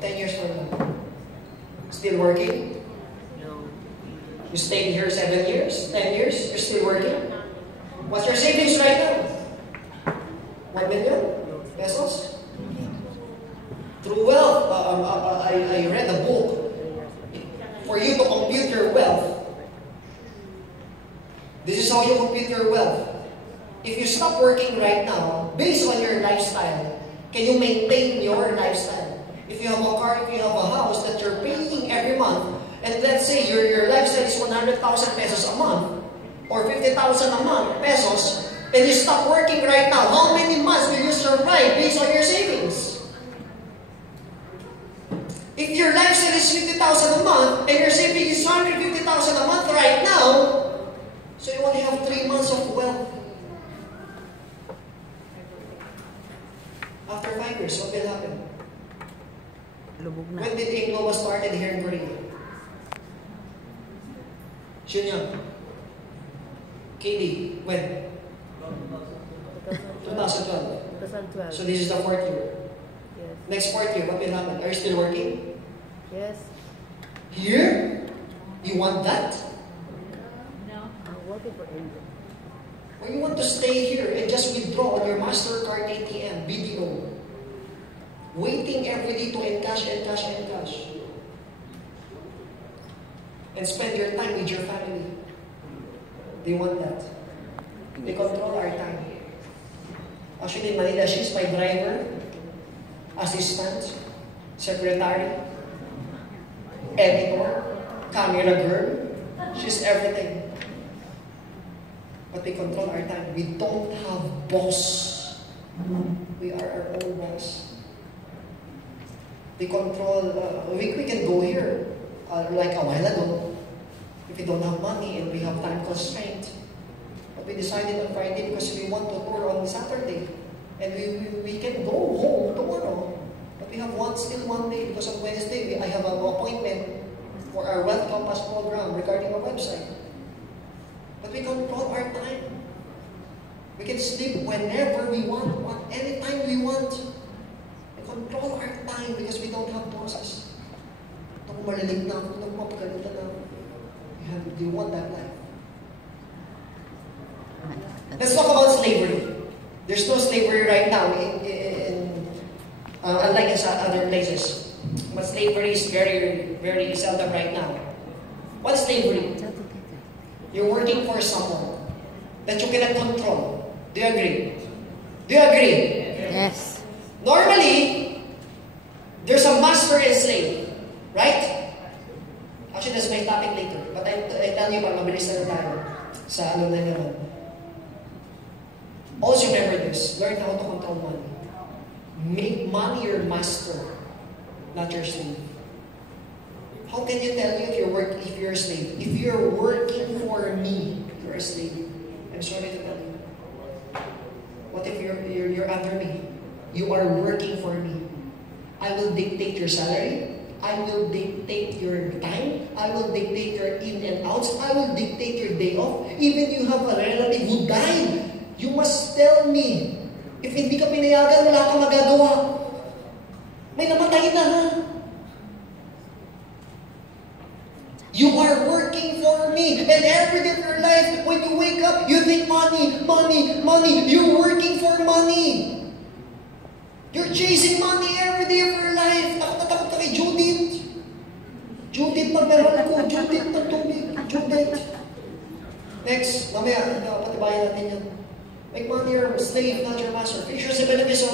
10 years from now? Still working? No. You stayed here 7 years, 10 years, you're still working? What's your savings right now? 1 million pesos? Through wealth, I read a book. For you to compute your wealth, this is how you compute your wealth. If you stop working right now, based on your lifestyle, can you maintain your lifestyle? If you have a car, if you have a house that you're paying every month, and let's say your lifestyle is 100,000 pesos a month, or 50,000 a month pesos, and you stop working right now, how many months will you survive based on your savings? If your lifestyle is 50,000 a month, and your savings is 150,000 a month right now, so you only have 3 months of wealth. After 5 years, what will happen? When did Inglova started here in Korea? Shunyang. KD, when? 2012. So this is the 4th year. Yes. Next 4th year, what will happen? Are you still working? Yes. Here? You want that? No. I'm working for India. Or you want to stay here and just withdraw on your MasterCard ATM, BDO, waiting every day to encash, and spend your time with your family? Do you want that? They control our time. Actually, in Manila, she's my driver, assistant, secretary, editor, camera girl. She's everything. But we control our time. We don't have boss. We are our own boss. We control, we can go here like a while ago if we don't have money and we have time constraint. But we decided on Friday because we want to tour on Saturday. And we can go home tomorrow. But we have still one day because on Wednesday I have an appointment for our Wealth Compass program regarding a website. But we control our time. We can sleep whenever we want anytime we want. We control our time because we don't have bosses. Ito kung malilig na ako, ito kung mapagalitan na ako. Do you want that life? Let's talk about slavery. There's no slavery right now unlike in other places. But slavery is very, very seldom right now. What's slavery? You're working for someone that you cannot control. Do you agree? Do you agree? Yes. Normally, there's a master and slave. Right? Actually, that's my topic later. But I tell you, mabilis na tayo sa ano na naman. Also remember this. Learn how to control money. Make money your master, not your slave. How can you tell you if you're a slave? If you're working for me, you're a slave. I'm sorry to tell you. What if you're under me? You are working for me. I will dictate your salary. I will dictate your time. I will dictate your in and outs. I will dictate your day off. Even you have a relative who died, you must tell me. If hindi ka pinayagan, wala kang magagawa. May namatay na, ha? You are working for me. And every day of your life, when you wake up, you think money, money, money. You're working for money. You're chasing money every day of your life. Takot ka kay Judith. Judith, magmeron ko. Judith, ng tubig. Judith. Next, mamaya, patibayan natin yan. Make money your slave, not your master. Pictures and benefits of